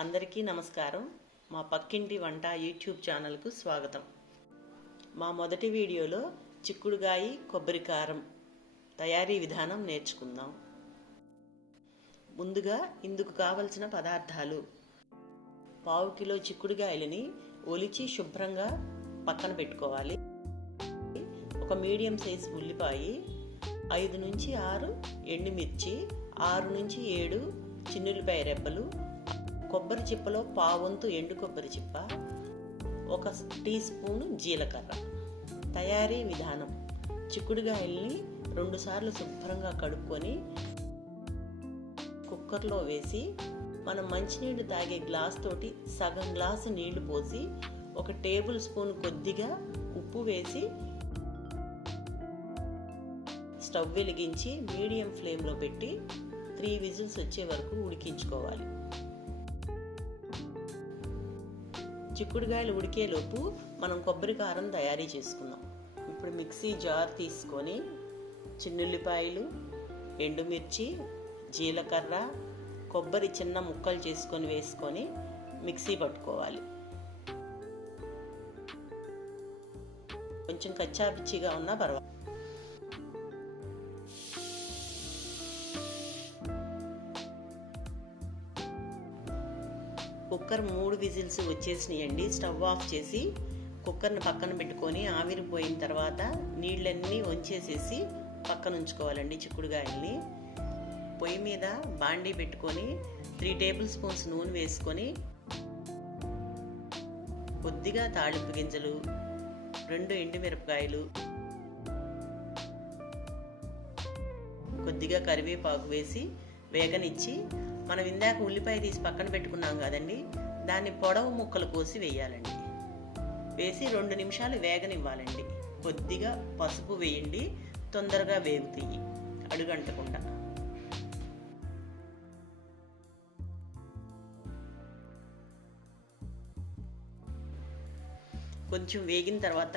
అందరికీ నమస్కారం. మా పక్కింటి వంట యూట్యూబ్ ఛానల్కు స్వాగతం. మా మొదటి వీడియోలో చిక్కుడుగాయ కొబ్బరి కారం తయారీ విధానం నేర్చుకుందాం. ముందుగా ఇందుకు కావలసిన పదార్థాలు: పావు కిలో చిక్కుడుగాయలని ఒలిచి శుభ్రంగా పక్కన పెట్టుకోవాలి. ఒక మీడియం సైజ్ ఉల్లిపాయ, 5 నుంచి 6 ఎండుమిర్చి, 6 నుంచి 7 చిన్నుల్లిపాయ రెబ్బలు, కొబ్బరి చిప్పలో పావంతు ఎండు కొబ్బరి చిప్ప, 1 టీ స్పూను జీలకర్ర. తయారీ విధానం: చిక్కుడుగాయల్ని 2 సార్లు శుభ్రంగా కడుక్కొని కుక్కర్లో వేసి మనం మంచినీళ్ళు తాగే గ్లాస్ తోటి సగం గ్లాసు నీళ్లు పోసి 1 టేబుల్ స్పూన్ కొద్దిగా ఉప్పు వేసి స్టవ్ వెలిగించి మీడియం ఫ్లేమ్లో పెట్టి 3 విజిల్స్ వచ్చే వరకు ఉడికించుకోవాలి. చిక్కుడుగాయలు ఉడికేలోపు మనం కొబ్బరి కారం తయారీ చేసుకుందాం. ఇప్పుడు మిక్సీ జార్ తీసుకొని చిన్నుల్లిపాయలు, ఎండుమిర్చి, జీలకర్ర, కొబ్బరి చిన్న ముక్కలు చేసుకొని వేసుకొని మిక్సీ పట్టుకోవాలి. కొంచెం కచ్చాపిచ్చిగా ఉన్నా పర్వాలేదు. కుక్కర్ 3 విజిల్స్ వచ్చేసినాయండి. స్టవ్ ఆఫ్ చేసి కుక్కర్ని పక్కన పెట్టుకొని ఆవిరిపోయిన తర్వాత నీళ్ళన్నీ వంచేసేసి పక్కన ఉంచుకోవాలండి. చిక్కుడుగాయల్ని పొయ్యి మీద బాండీ పెట్టుకొని 3 టేబుల్ స్పూన్స్ నూనె వేసుకొని కొద్దిగా తాళింపు గింజలు, 2 ఎండుమిరపకాయలు, కొద్దిగా కరివేపాకు వేసి వేగనిచ్చి మనం ఇందాక ఉల్లిపాయ తీసి పక్కన పెట్టుకున్నాం కదండి, దాన్ని పొడవు ముక్కలు కోసి వేయాలండి. వేసి 2 నిమిషాలు వేగనివ్వాలండి. కొద్దిగా పసుపు వేయండి, తొందరగా వేగుతాయి అడుగంటకుండా. కొంచెం వేగిన తర్వాత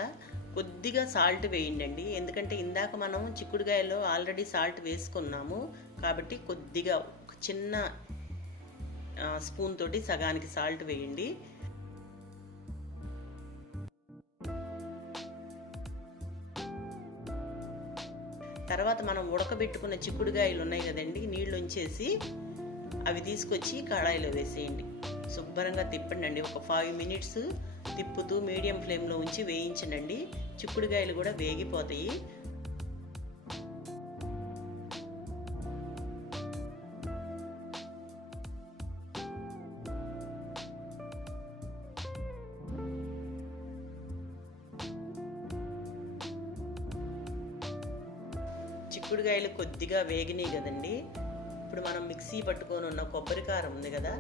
కొద్దిగా సాల్ట్ వేయండి. ఎందుకంటే ఇందాక మనం చిక్కుడుగాయలో ఆల్రెడీ సాల్ట్ వేసుకున్నాము కాబట్టి కొద్దిగా చిన్న స్పూన్ తోటి సగానికి సాల్ట్ వేయండి. తర్వాత మనం ఉడకబెట్టుకున్న చిక్కుడుగాయలు ఉన్నాయి కదండి, నీళ్ళు ఉంచేసి అవి తీసుకొచ్చి కడాయిలో వేసేయండి. శుభ్రంగా తిప్పండి. ఒక 5 మినిట్స్ తిప్పుతూ మీడియం ఫ్లేమ్లో ఉంచి వేయించండి. చిక్కుడుగాయలు కూడా వేగిపోతాయి. చిక్కుడుగాయలు కొద్దిగా వేగినాయి కదండి. ఇప్పుడు మనం మిక్సీ పట్టుకొని ఉన్న కొబ్బరి కారం ఉంది కదా,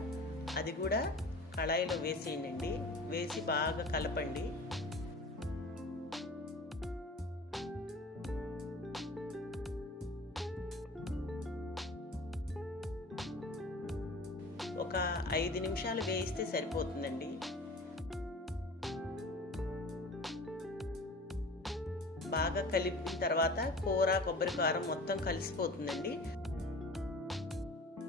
అది కూడా కళాయిలో వేసేయండి. వేసి బాగా కలపండి. ఒక 5 నిమిషాలు వేయిస్తే సరిపోతుందండి. బాగా కలిపిన తర్వాత కూర కొబ్బరి కారం మొత్తం కలిసిపోతుందండి.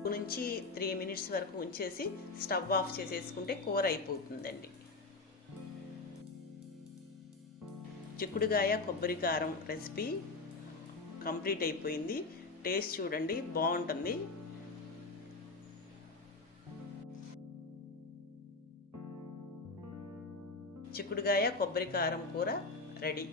2 నుంచి 3 మినిట్స్ వరకు ఉంచేసి స్టవ్ ఆఫ్ చేసేసుకుంటే కూర అయిపోతుందండి. చిక్కుడుగాయ కొబ్బరి కారం రెసిపీ కంప్లీట్ అయిపోయింది. టేస్ట్ చూడండి, బాగుంటుంది. చిక్కుడుగాయ కొబ్బరి కారం కూర రెడీ.